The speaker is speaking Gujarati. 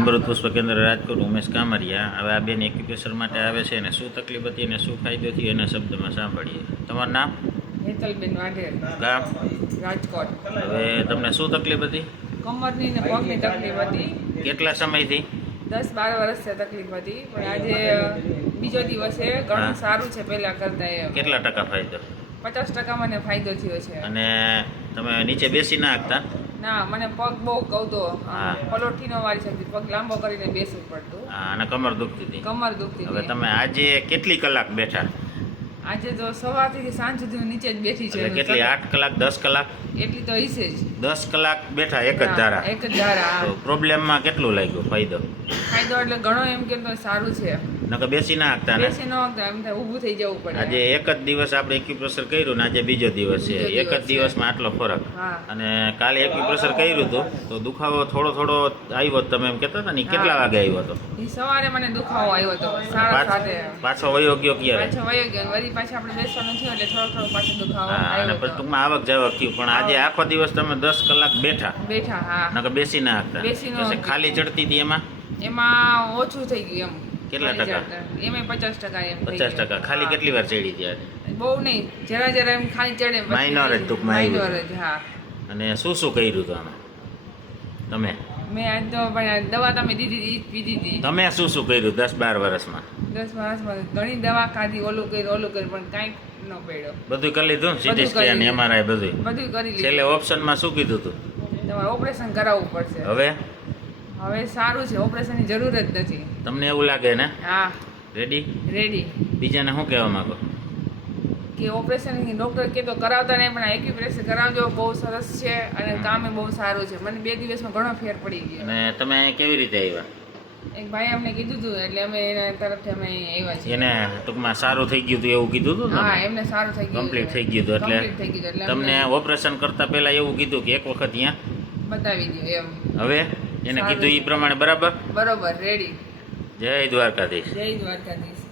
અમૃત પુષ્પ કેન્દ્ર રાજકોટ ઉમેશ કામરિયા. હવે આ બેન એક્યુપ્રેશર માટે આવે છે અને શું તકલીફ હતી અને શું ફાયદો થયો એના શબ્દમાં સાંભળીએ. તમારું નામ? હેતલબેન વાઢેર, ગામ? રાજકોટ. હવે તમને શું તકલીફ હતી? કમરની ને પગની તકલીફ હતી. કેટલા સમયથી? 10-12 વર્ષથી તકલીફ હતી, પણ આજે બીજો દિવસ છે. ઘણું સારું છે પહેલા કરતા. એમ કેટલા ટકા ફાયદો? 50% મને ફાયદો થયો છે. અને તમે નીચે બેસી ના શકતા? ના, મને પગ બહુ કવતો, હા. પલોઠી ન વાળી શકતી, પગ લાંબો કરીને બેસવું પડતું, હા, અને કમર દુખતી હતી. કમર દુખતી હવે હતી. તમે આજે કેટલી કલાક બેઠા? આજે તો સવારથી સાંજ સુધી હું નીચે જ બેઠી એટલે છે. કેટલી? 8 કલાક? 10 કલાક? એટલી તો હશે જ. 10 કલાક બેઠા એક જ હા, ધારા? એક જ ધારા. તો પ્રોબ્લેમમાં કેટલું લાગ્યું ફાયદો? ફાયદો એટલે ઘણો, એમ કેમ તો સારું છે. નકર બેસી ના શકતા ને? બેસી ન શકતા, એમ થાય ઊભું થઈ જવું પડે. આજે એક જ દિવસ આપણે એક્યુપ્રેશર કર્યું ને આજે બીજો દિવસ છે. બીજો એક જ દિવસ છે. દિવસમાં આટલો ફરક. હા. અને કાલે એક્યુપ્રેશર કર્યું હતું તો દુખાવો થોડો થોડો આવ્યો. તમે એમ કહેતા હતા ને, ઈ કેટલા હા. વાગે આવ્યો હતો? ઈ સવારે મને દુખાવો આવ્યો હતો 7:30. પાછો વયો ગયો ક્યારે? પાછો વયો ગયો. વળી પાછા આપણે બેસવાનું થયું એટલે થોડો પાછો દુખાવો હા, અને આવ્યો પછી હતો. ટૂંકમાં આવક જાવક થયું. પણ આજે આખો દિવસ તમે 10 કલાક બેઠા, બેઠા. હા, નકર બેસી ના શકતા. બેસી ન પછી શકતી. ખાલી ચડતી હતી એમાં એમાં ઓછું થઈ ગયું. એમ કેટલા ટકા? એમાં 50% એમ થઈ 50%. ગયું. ખાલી હા. કેટલી વાર ચડી હતી આજે? બહુ નહીં, જરા જરા એમ ખાલી ચડે. પછી Minor જ ટૂંકમાં આવ્યું. minor જ. હા. અને શું શું કર્યું હતું આમાં તમે? મેં આજ તો પણ દવા તમે દીધી હતી, ઈ જ પીધી હતી. તમે શું શું કર્યું 10-12 વર્ષમાં? 10 વર્ષમાં ઘણી દવા ખાધી, ઓલું કર્યું પણ કાંઈ ન પડ્યો. બધું કરી લીધું ને? સીટી બધું કરી સ્કેન, લીધું. MRI બધું? બધું કરી છેલ્લે લીધું. ઓપ્શનમાં શું કીધું હતું? તમારે ઓપરેશન કરાવવું પડશે. હવે હવે સારું છે, ઓપરેશનની જરૂર જ નથી. તમને એવું લાગે ને? હા, રેડી? રેડી. બીજાને શું કહેવા માંગો? કે ઓપરેશન ડૉક્ટર કે તો કરાવતા નહીં, પણ એક્યુપ્રેશર કરાવજો, બહુ સરસ છે અને કામે બહુ સારું છે. મને 2 દિવસમાં ઘણો ફેર પડી ગયો. અને તમે કેવી રીતે આવ્યા? એક ભાઈ અમને કીધું હતું એટલે અમે એના તરફથી અમે આવ્યા છીએ. એને ટૂંકમાં સારું થઈ ગયું હતું એવું કીધું હતું હા, ને? એમને સારું થઈ ગયું. કમ્પ્લીટ થઈ ગયું હતું Complete થઈ ગયું એટલે એટલે તમને અમને ઓપરેશન કરતા પહેલા એવું કીધું કે એક વખત અહીંયા બતાવી દો એમ. હવે એને સારું કીધું છે. એ પ્રમાણે બરાબર? બરોબર, રેડી. જય દ્વારકાધીશ. જય દ્વારકાધીશ.